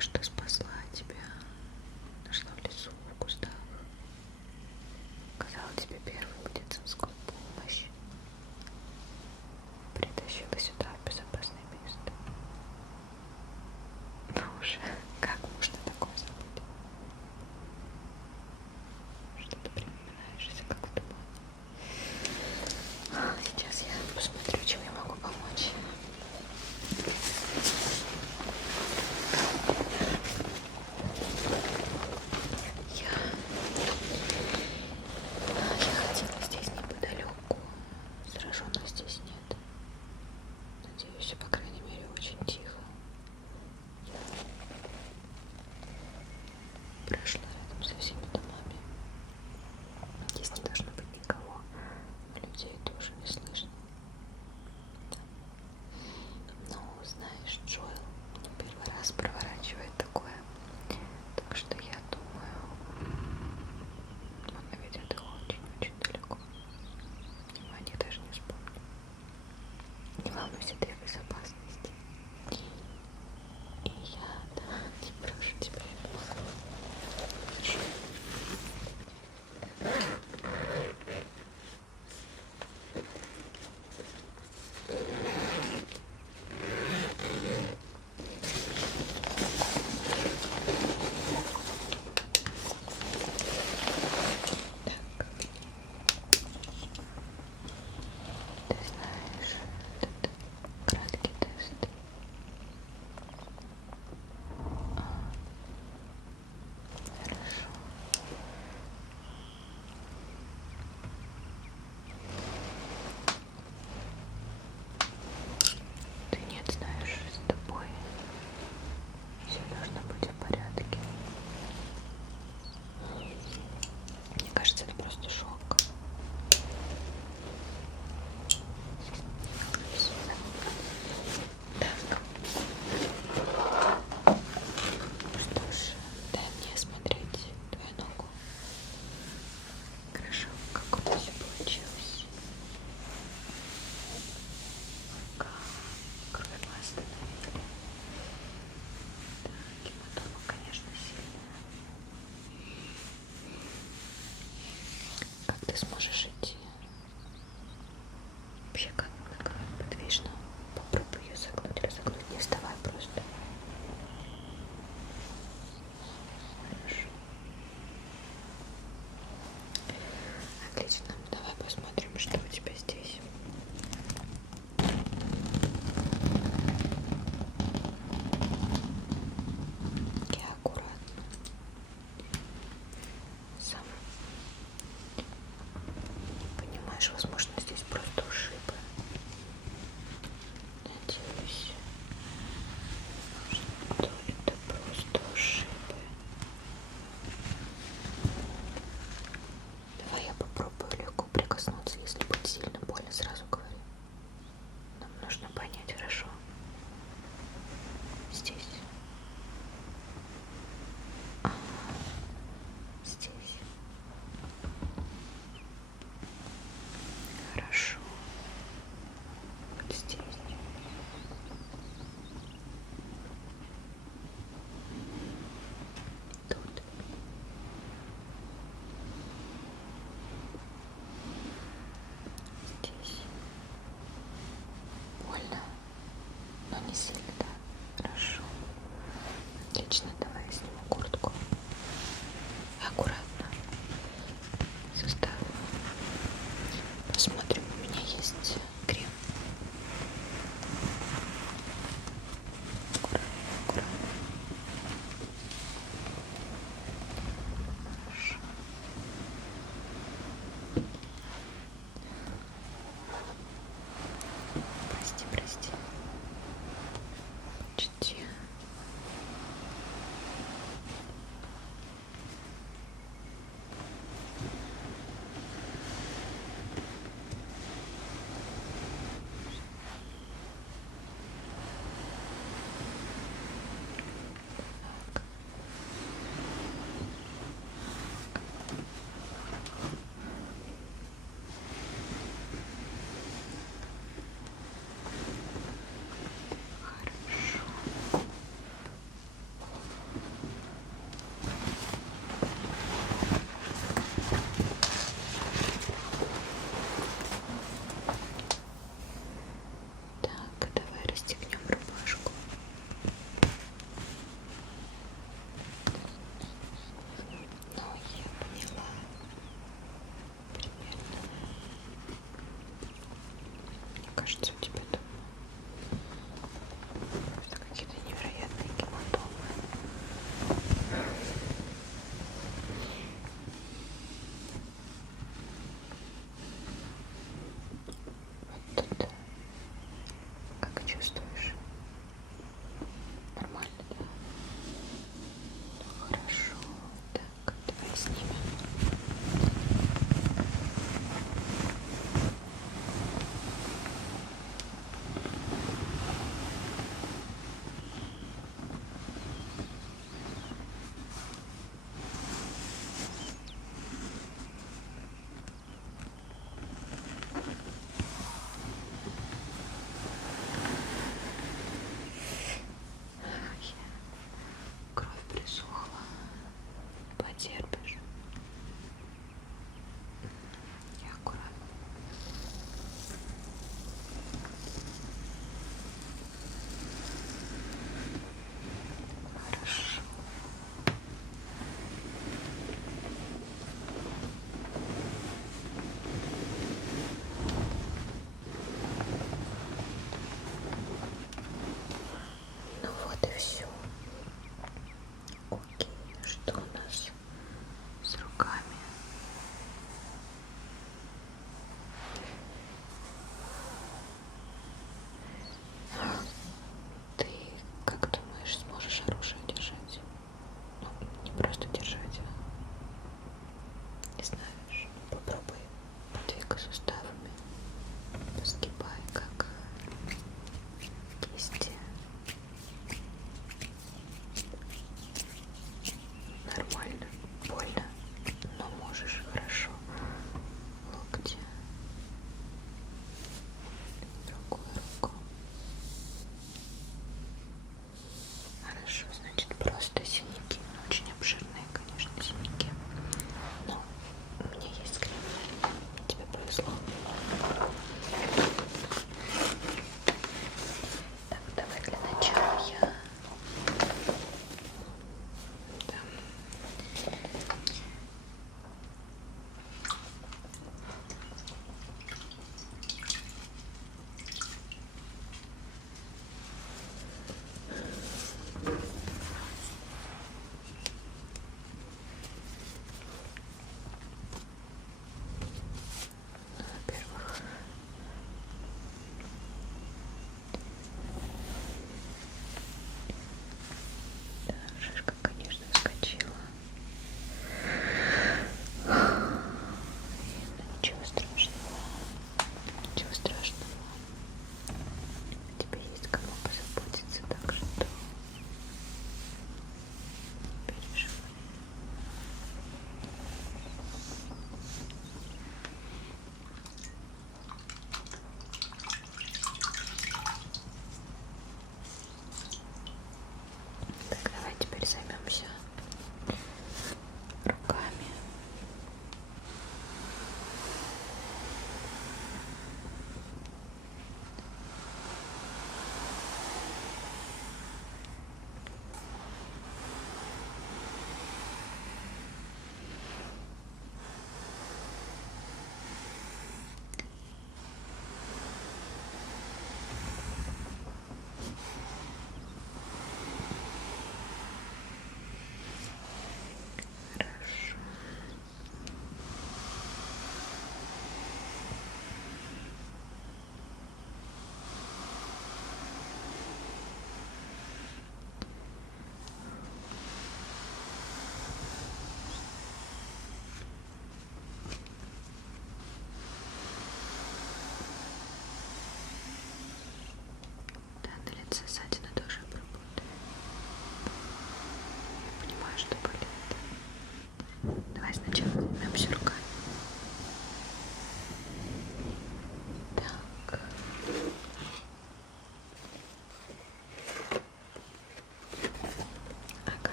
что спасла тебя. Нашла в лесу, в кустах. Оказала тебе первую медицинскую помощь. Притащила сюда в безопасное место. Ну уже, как можно такое забыть? Что ты припоминаешься, как в тумане. Сейчас я посмотрю, чем я могу помочь. Я ходила здесь неподалеку. Зараженных здесь нет. Надеюсь, по крайней мере, очень тихо. Я прошла рядом со всеми домами. Здесь не должно быть никого. Людей тоже не слышно. Ну, знаешь, Джоэл не первый раз проворачивает такое. Так что я думаю, он наведет их очень-очень далеко. Внимание даже не вспомню. Не волнуйся, ты в безопасности. И я, да, не прошу тебя, я помогу. Хорошо. Ты знаешь, этот краткий тест. Хорошо. Ты нет, знаешь, с тобой все должно быть в порядке. Мне кажется, это просто шок. Так. Что ж, дай мне смотреть твою ногу. Хорошо, как у нас все получилось. Кровь мы остановили. Да, гематома, конечно, сильная. Как ты сможешь идти? Вообще как нога подвижна. Попробуй ее согнуть, разогнуть. Не вставай просто. Хорошо. Отлично. Давай посмотрим, что у тебя здесь. И аккуратно. Сам понимаешь, возможно, здесь просто ушибы.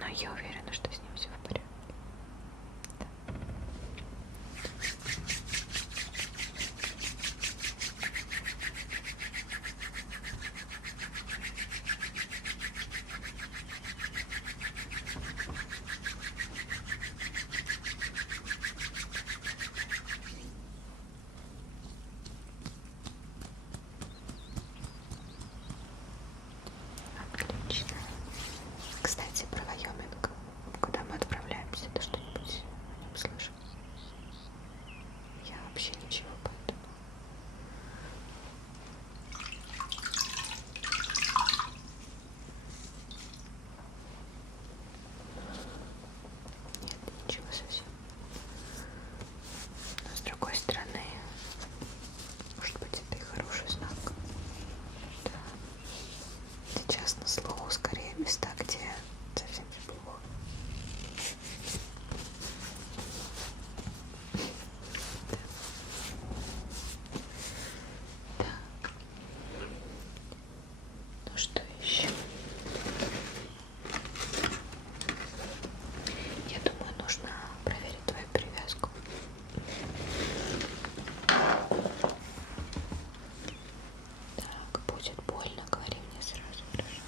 Но я уверена, что с ним все в порядке. Да. Отлично. Кстати, про Вайоминг. Куда мы отправляемся? Ты что-нибудь о нем слышал? Я вообще ничего поэтому. Нет, ничего совсем. Но с другой стороны, может быть, это и хороший знак. Да. Сейчас на слуху скорее места, где совсем неплохо. Да. Так. Ну что еще? Я думаю, нужно проверить твою перевязку. Так, будет больно, говори мне сразу, хорошо?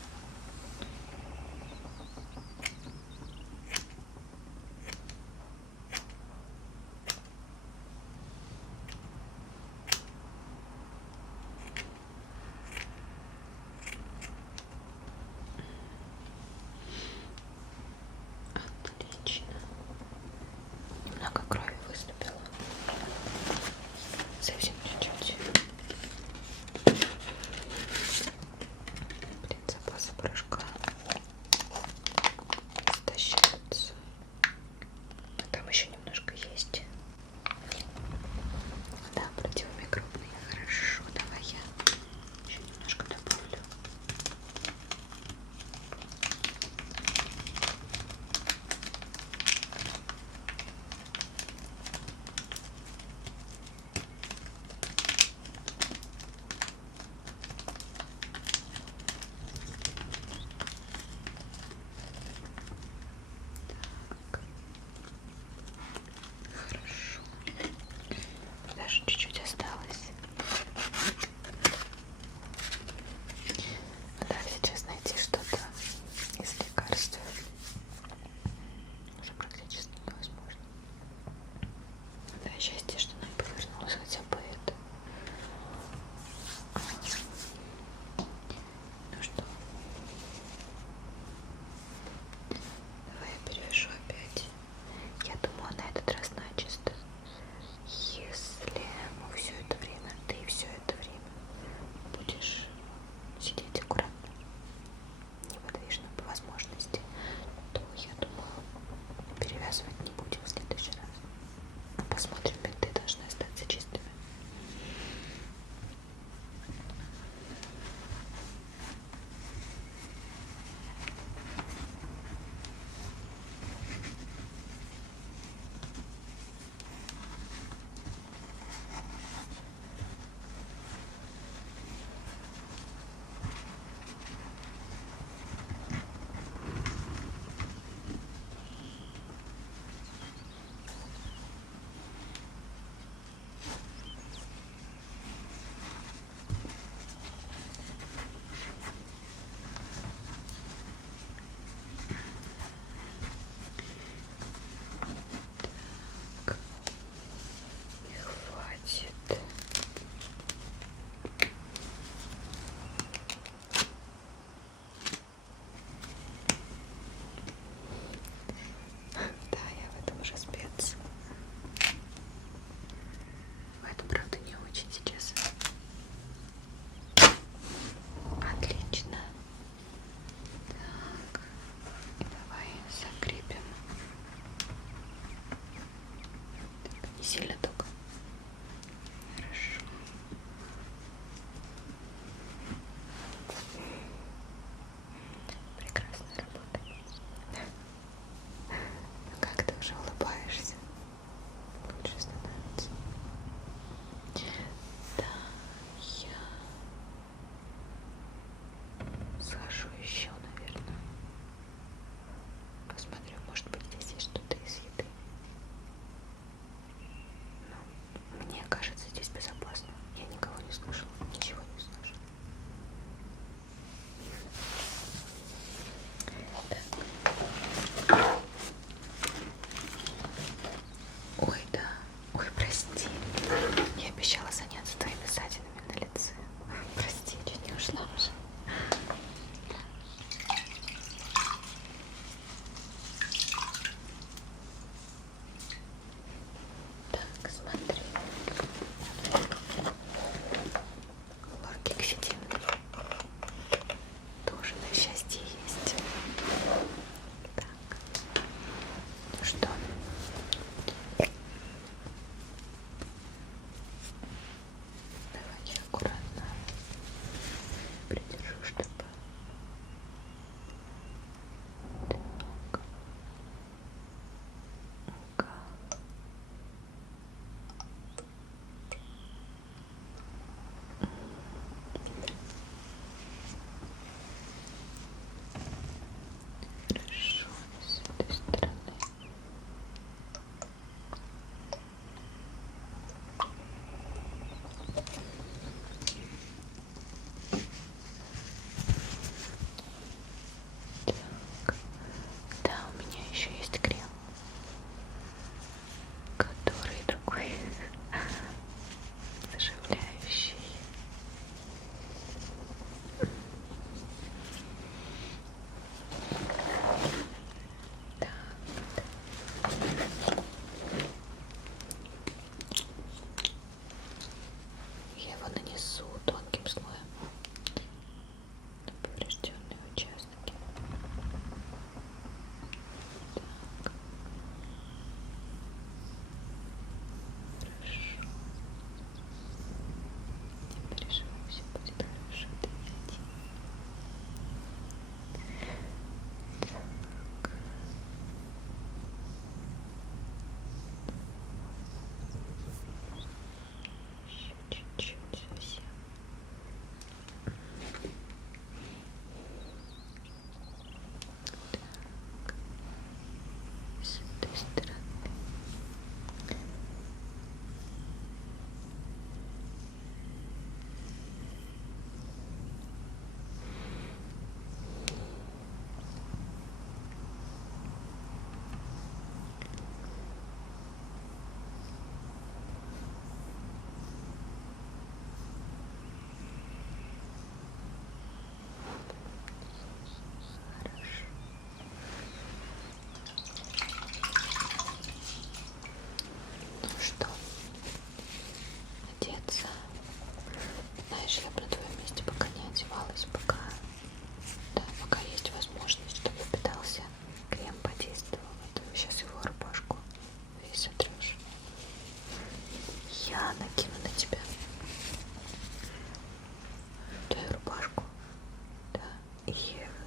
И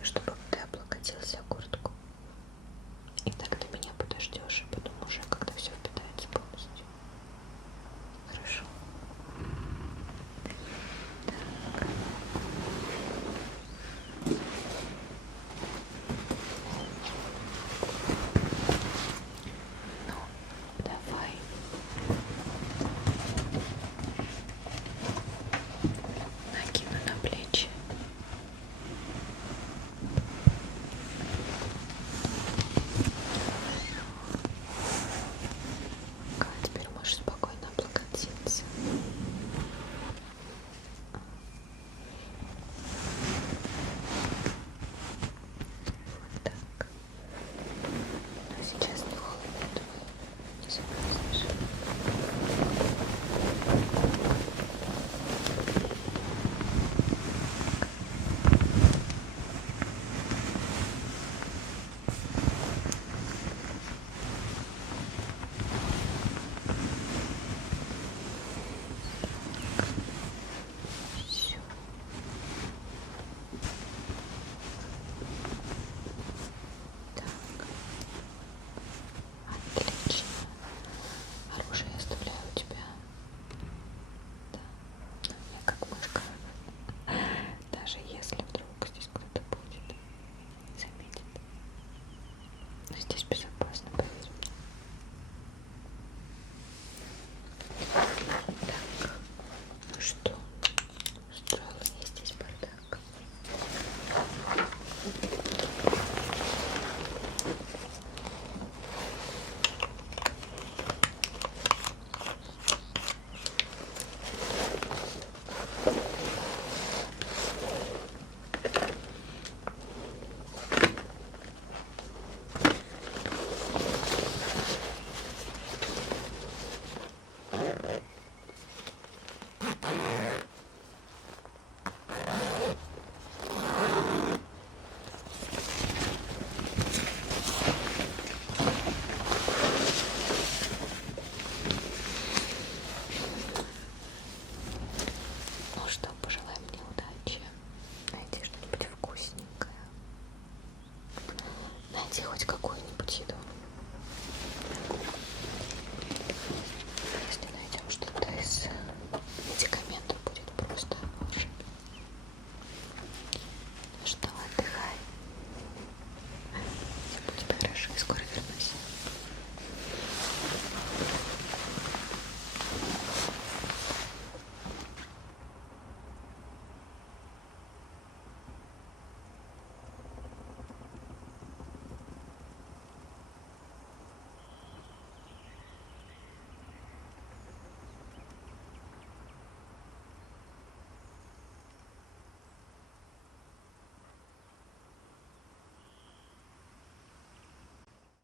чтобы ты облокотился о куртку. И так ты меня подождешь, и потом уже, когда все впитается полностью. Хорошо. Так. Ну, давай. Накину на плечи. Теперь можешь спокойно облокотиться. Вот так. Но сейчас не холодно, думаю, не замерзнешь. Все. Так. Отлично. Оружие я оставляю у тебя. Да. Я как мышка. Даже если